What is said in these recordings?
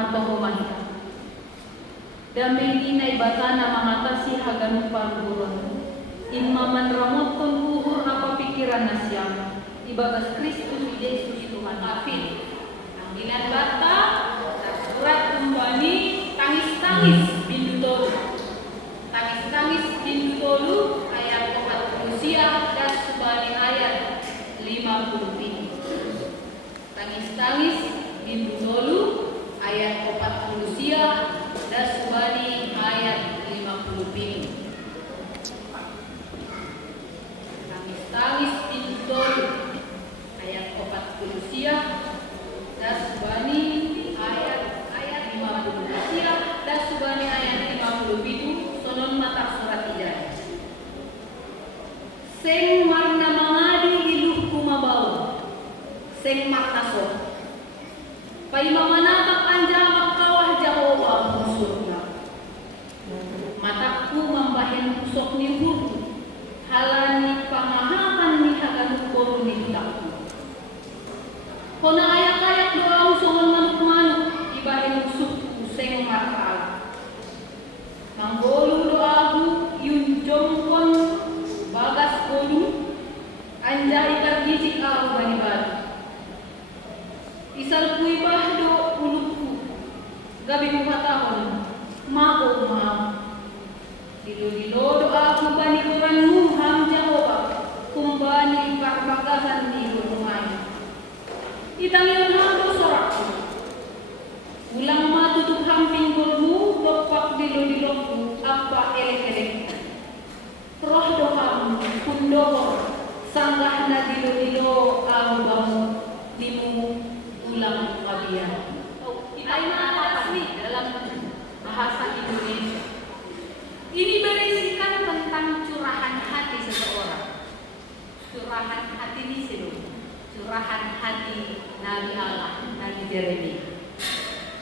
matohomanta. Damai inay batana mengatasi hagan parburon. Imaman ramotkan uhur apa pikiran nasyam. Ibagas Kristus Yesus Tuhan. Amin. Panggilan bata, surat kembali tangis-tangis bindu tolu. Tangis-tangis bindu tolu ayat 4 Lucia dan sebalik ayat 50 ini. Tangis-tangis bindu tolu ayat 4 Lucia dan sebalik ayat 50 ini. Tangis-tangis bindu tolu ayat 4 Lucia dan sebalik ayat 50 Lucia dan sebalik ayat 50 itu sonon mata surat hidayah. Seng marna mangadi iluh kumabau seng maknaso paimamanamak anjamak kawah Jawa musurna mataku membahen kusok ni hurku halani pangahakan ni hagan koru ni takku kona ayak-ayak doa usongan manuk-manuk ibahen usukku seng markala manggolu doaku yun jongkon bagas kolu anjai tergicik au bani-bani isal kui bahdo ulukku gabi muhatahon mako mau dilo-dilo doaku bani koranmu ham Jehova kumbani parbagasan di rumai itangion hando sorakku ulang ma tutup hamping golmu dopak dilo-diloku apa elek-elek roh doham kundoho sanggah na dilo-dilo au bamu limu ulang kabian. Ay asli dalam bahasa Indonesia. Ini berisikan tentang curahan hati seseorang. Curahan hati ini sih, curahan hati Nabi Allah, Nabi Yeremia.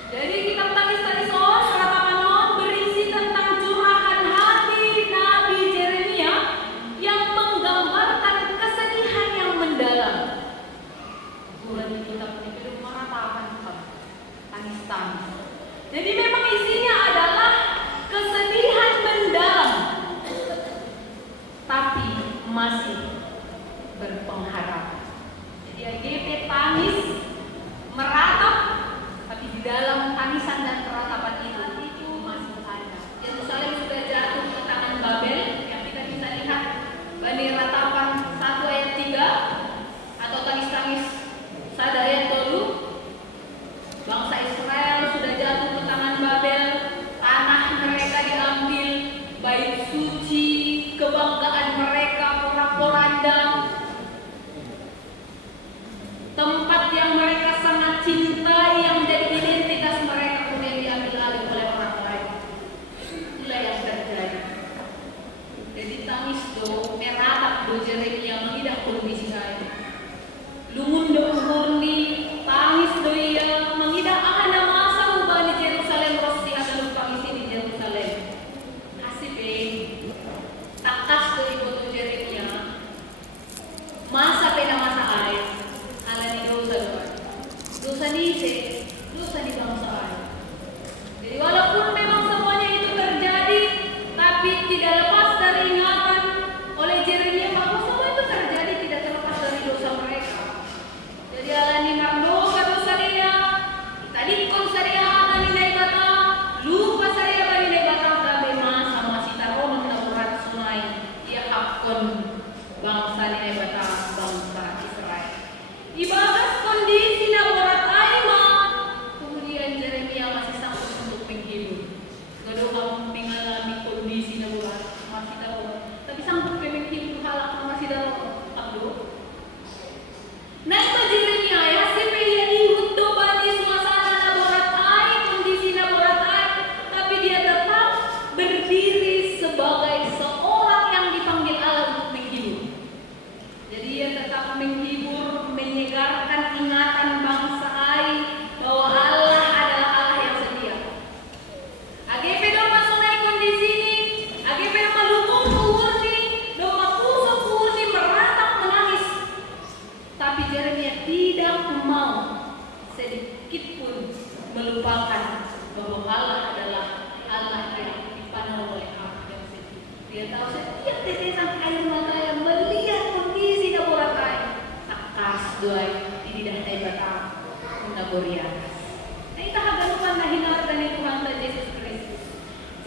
Jadi kitab Tangis-Tangis Seratapanon berisi tentang curahan hati Nabi Yeremia yang menggambarkan kesedihan yang mendalam. Bulan kitab ini meratakan tangis-tangis. Jadi memang isinya adalah kesedihan mendalam, tapi masih berpengharapan. Jadi AGP tangis, meratap, tapi di dalam tangisan dan peratapan itu masih ada. Yerusalem sudah jatuh ke tangan Babel, yang kita bisa lihat Bani Ratapan 1 ayat 3 atau tangis-tangis sada ayat 3. Bangsa Israel sudah jatuh ke tangan Babel, tanah mereka diambil, bait suci, kebanggaan mereka porak-poranda, tempat yang mereka sangat cintai yang menjadi identitas mereka kemudian diambil alih oleh orang lain. Itulah yang terjadi. Jadi tangis do meratap do Yeremia mengidah kondisi lain. Lumun do murni tangis do ia mengidah ahana masa ubah di Yerusalem rosi adalah tangis di Yerusalem. Hasib takas do ibu do Yeremia masa pena masa air alani dosa di bangsa air. Jadi walaupun memang semuanya itu terjadi, tapi tidak lepas dari ingatan oleh Yeremia bahwa semua itu terjadi tidak terlepas dari dosa mereka. Jadi alani mardosa dosa dia, tadi konsaria akan dinai bata, lupa saya bani dinai bata gabe masa masih taronon na urat sungai ia hakon bangsa dinai bata bangsa Israel. Ibagas kondisi na urat aima, kemudian Yeremia masih sanggup untuk menghibur. Gadohang mengalami kondisi na urat masih taronon, tapi sanggup menghibur halak masih taronon. Nah itu Yeremia ya sebenarnya ihut do bani suasana na borat ai, kondisi na borat ai, tapi dia tetap berdiri sebagai seorang yang dipanggil Allah untuk menghibur. Jadi dia tetap menghibur, menyegarkan ingatan bangsa ai bahwa Allah adalah Allah yang setia. AGP do masuk kondisi ini, AGP do malukung kuhur ni, do mapusok kuhur ni meratap menangis. Tapi Yeremia tidak mau sedikit pun melupakan Allah adalah Allah yang dipandang oleh hati yang sedih. Dia tahu setiap tetesan air mata yang melihat kondisi dapur air. Takas doai tidak ada batang nagorianas. Nah itu hagalukan na hinarkan itu Tuhan Yesus Kristus.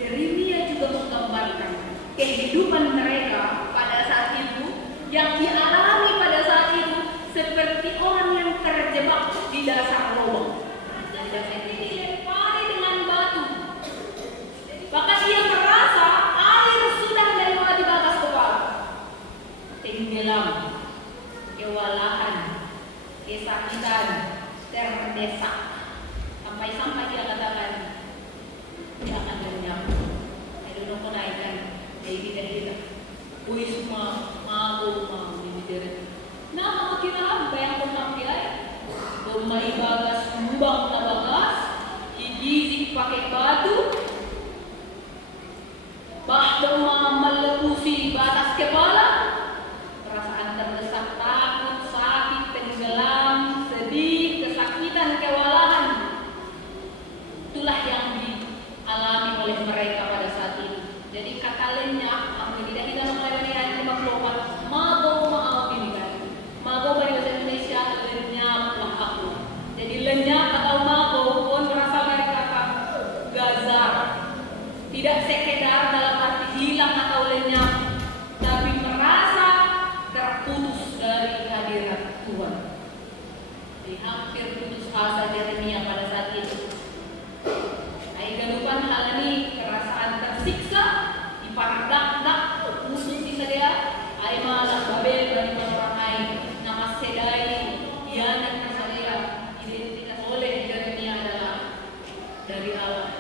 Yeremia juga menggambarkan kehidupan mereka pada saat itu yang dialami pada saat itu seperti orang yang terjebak di dasar lubang. Dan dasar ini dilempari dengan batu. Bahkan dia merasa air sudah melewati batas kepala. Tenggelam, kewalahan, kesakitan, terdesak. Sampai-sampai dia katakan dia akan lenyap. I don't know kenaikan. Tidak. Uy semua mau dibideret. Nah, kita bayang pemakai domai bagas lubang na bagas, gigizik pakai batu, bahkan melepusi batas kepala, perasaan terdesak, takut, sakit, tenggelam, sedih, kesakitan, kewalahan. Itulah yang dialami oleh mereka pada saat itu. Jadi kata lenyap, tidak kita mengalami hati maklumat, mago maaf ini kan. Mago pada bahasa Indonesia lenyaplah aku. Jadi lenyap atau mago pun berasal dari kata gazar. Tidak sekedar dalam arti hilang atau lenyap, tapi merasa terputus dari hadirat Tuhan. Jadi hampir putus asa Yeremia pada saat itu. Galupan hal ini perasaan tersiksa, dipardak-dak, musuh sisa dia, ay malah babel dari orang lain, nama sedai, hianat masa dia, identitas oleh Yeremia adalah dari Allah.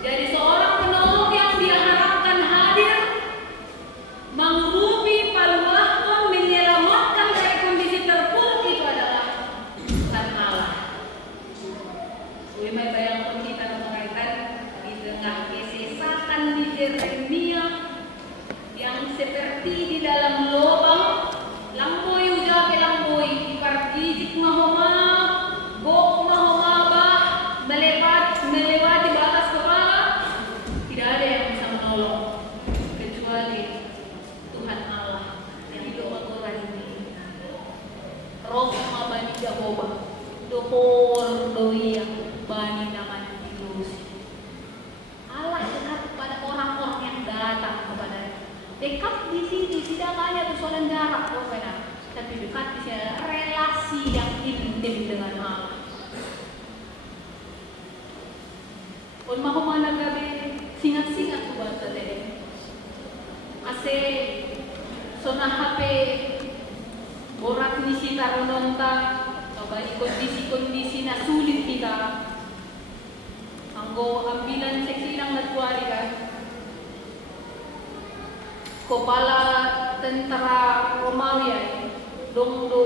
Jadi seorang penolong yang diharapkan hadir, mengrupi paluahkan, menyelamatkan dari kondisi terpuruk itu adalah Tuhan Allah. May bayang pun kita di tengah kesesakan di Yeremia yang seperti di dalam lubang, lamboy uja ke lamboy, dipartijik mahoma, bok mahomabah, melewati batas kepala, tidak ada yang bisa menolong kecuali Tuhan Allah yang hidup Al-Quran ini. Roh mabani Jehovah, dohor doia bani naman ilusi. Allah dekat kepada orang-orang yang datang kepada dekat di sini tidak hanya persoalan jarak, tapi dekat di sini relasi yang intim dengan Allah. On mahumana gabi singat-singat ko ba sa tele? Kasi sonahape borak ni si tarunonta, kabali kondisi na sulit kita. Anggo ambilan seksi ng nagkuwari ka. Kepala tentara Romawi ay dongdo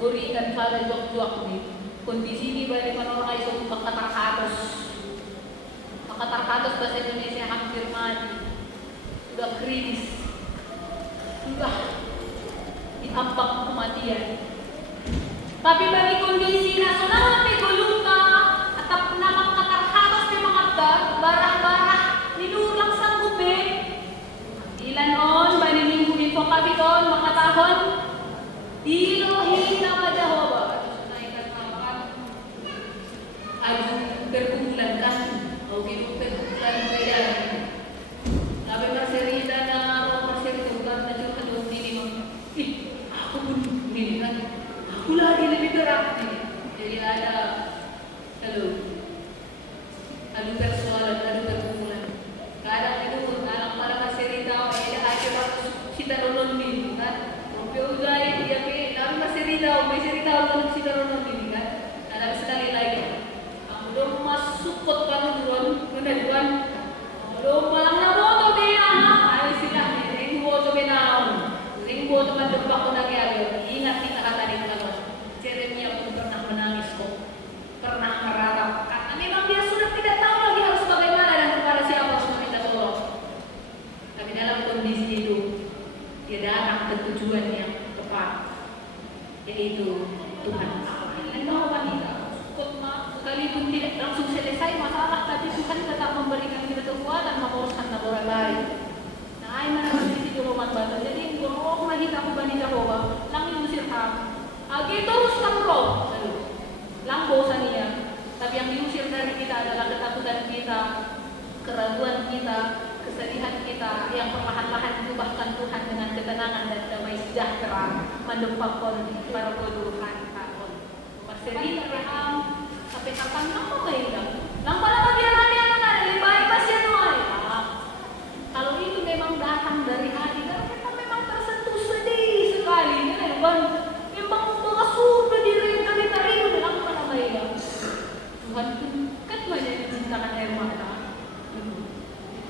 gurikan sa juak-juak ni. Kondisi ni balik orang ay so makatarkatos. Makatarkatos bahasa Indonesia hampir mati. Sudah kritis. Sudah diambang kematian. Tapi bagi kondisi nasional pe guluta atap namang katarkatos pe mangabda barah-barah nilulang sanggup pe. Ilan on bani minggu info kapiton mga tahon Ilohin nama Jehovah. Naikkan makan. Adu perkumpulan kan. Oke perkumpulan beda. Tapi perserida na perserida bukan najul kedua ini. Ih, aku pun ini kan. Aku lagi lebih berat nih. Jadi ada adu persoalan, adu perkumpulan. Kadang itu dalam para perserida ada aja kita nolong nih kan. Uzay, dia pe, kami masih cerita untuk si Taronon ini kan. Ada sekali lagi, ang belum masuk kot kamu duluan, kemudian Na ay manang si Joloman bata. Jadi kung ako nakita ko ba ni Jehovah, lang iusir ha. Agi terus kamro. Lang bosan niya. Tapi yang diusir dari kita adalah ketakutan kita, keraguan kita, kesedihan kita yang perlahan-lahan diubahkan Tuhan dengan ketenangan dan damai sejahtera menempatkan para kedudukan takon. Masih Abraham sampai kapan kamu kailang? Lang pala magyanami anak baik masih nuai. Kalau itu memang datang dari hati, karena kita memang tersentuh sedih sekali, kan? Memang surga diri kami terima dalam mana kailang. Tuhan kan banyak menciptakan air mata.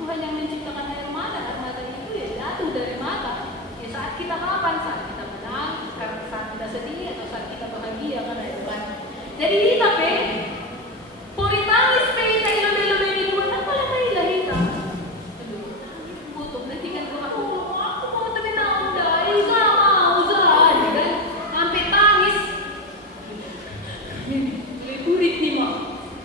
Tuhan yang menciptakan air mata itu ya jatuh dari mata. Ya saat kita kapan? Saat kita menang, karena saat kita sedih atau saat kita bahagia karena Tuhan. Jadi kita puri tangis kita lebih di Tuhan apa lah kita. Aduh, butuh nanti kan aku mau tapi tahu dah, sama usaha kan, sampai tangis. Leburit nih mah.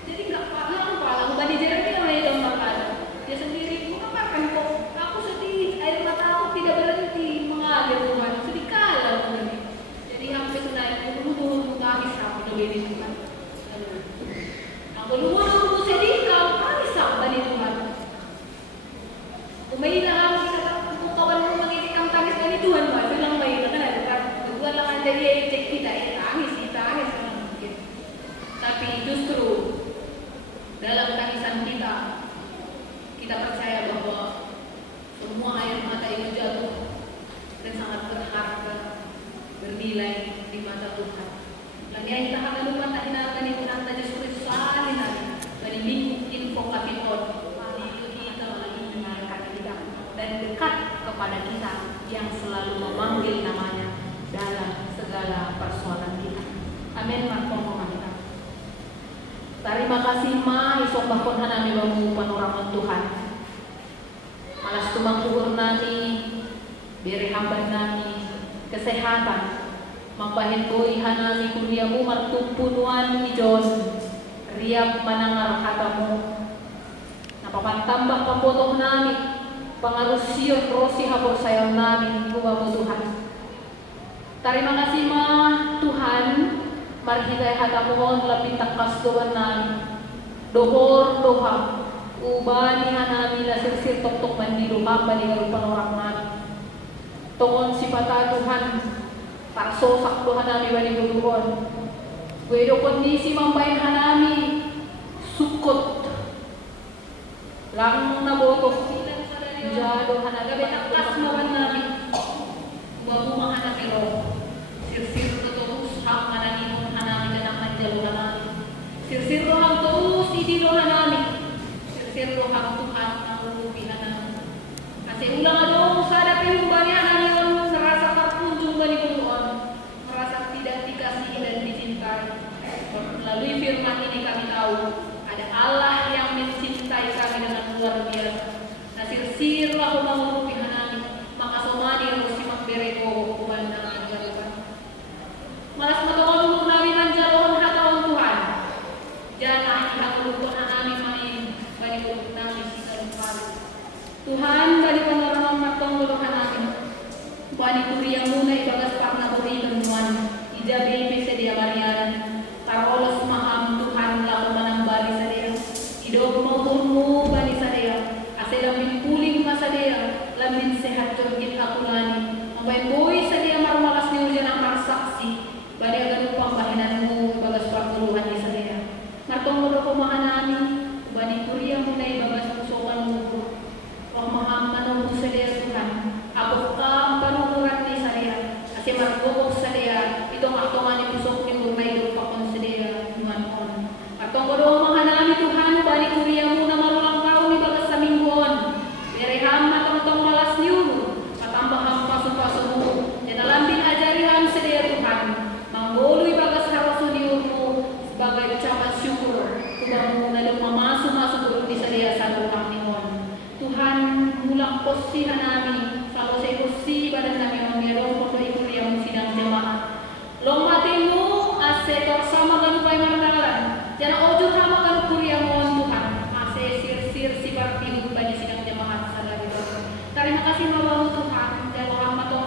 Jadi nggak apa-apa, bukan dijarang oleh domba kada. Dia sendiri menggambarkan kok aku sedih, air mata aku tidak berhenti mengalir Tuhan. Sedih kalah Tuhan. Jadi hampir naik bulu tangis aku lebih di Tuhan. Aku bulu sedih kau tangis apa di Tuhan. Kumailah kita kawan mengitikkan tangis dari Tuhan, Pak. Bilang baik kan ada Tuhan lah ada dia cek kita tangis. Tapi justru dalam tangisan kita percaya bahwa semua air mata itu jatuh dan sangat berharga, bernilai di mata Tuhan. Dan yang kita akan lupa tak hinarkan itu nanti justru salin dari minggu info kapiton itu kita lagi mengenalkan kita dan dekat kepada kita yang selalu memanggil namanya dalam segala persoalan kita. Amin. Markom kita. Terima kasih ma isong bakon hanami bamu panoraman Tuhan. Malas tumangkuhur nami, beri hamban nami, kesehatan, mampahin boy hanami kuliamu martumpunuan ijon, riap manangar katamu, napapantambah pampotoh nami, pangarusion rosi hapor sayaw nami, bubamu Tuhan. Terima kasih ma Tuhan. Marhidai hatamuhon lapit takas doan nami dohor doha ubani hanami na sirsir tok mandi doha bali garupan orang nami tongon sipata Tuhan para sosak doha nami bali guluhon wedo kondisi mampain hanami sukot lang naboto jado hanami takas doan nami babu hanami ro sirsir terus hak hanami sirsir rohang terus di rohang nami sirsir rohang Tuhan mengurupi nami kasih ulang adong sada perubahan nami merasa terkunjung bani Tuhan merasa tidak dikasihi dan dicintai. Melalui firman ini kami tahu ada Allah yang mencintai kami dengan luar biasa. Nah sirsir rohang mengurupi nami maka somani harus simak bereko Tuhan nami jalan malas matawang nami manjalon hatawan Tuhan. Jangan kita melupakan nami main bani mulut nami sikan paling. Tuhan bani panoramang matong melupakan nami. Bani kuria muna ibagas parna buri temuan. Ijabi pese dia marianan. Tarolos maham Tuhan lalu manambali sadia. Hidup mauturmu bani sadia. Ase lamin puling masadia. Lamin sehat jorgit akulani. Mampai boy sadia marmalas ni ujian amar saksi. Bani agar upang bahinanmu ibagas perguruan di sadia. Nartong mo kumahan namin, bani kuria mo na ibabas pusokan mo. Wang mahamman mo sa liya Tuhan. Ako ka ang panunuran ni sa liya. Kasi marugok sa liya, itong aktongan ni pusok ni Murmay doon pa kon sa liya. Nartong mo kumahan namin Tuhan, bani kuria mo na marulang tao ni bagas sa mingguan. Bereham na kamatong malas niyo. Patambahang paso-paso mo. Yan alambing ajariham sa liya Tuhan. Mangguloy bagas haraso niyo mo. Sebagai ucapan syukur Tuhan lalu masuk di sadia satu kami Tuhan mulang posihan nami kalau saya posi badan kami mengelong foto ibu yang sidang jemaah lompatimu asetor sama kan pai mardalan jangan ojur sama kan kuria mohon Tuhan ase sir-sir si parti bagi sidang jemaah sadari kasih mama untuk maaf dan orang tua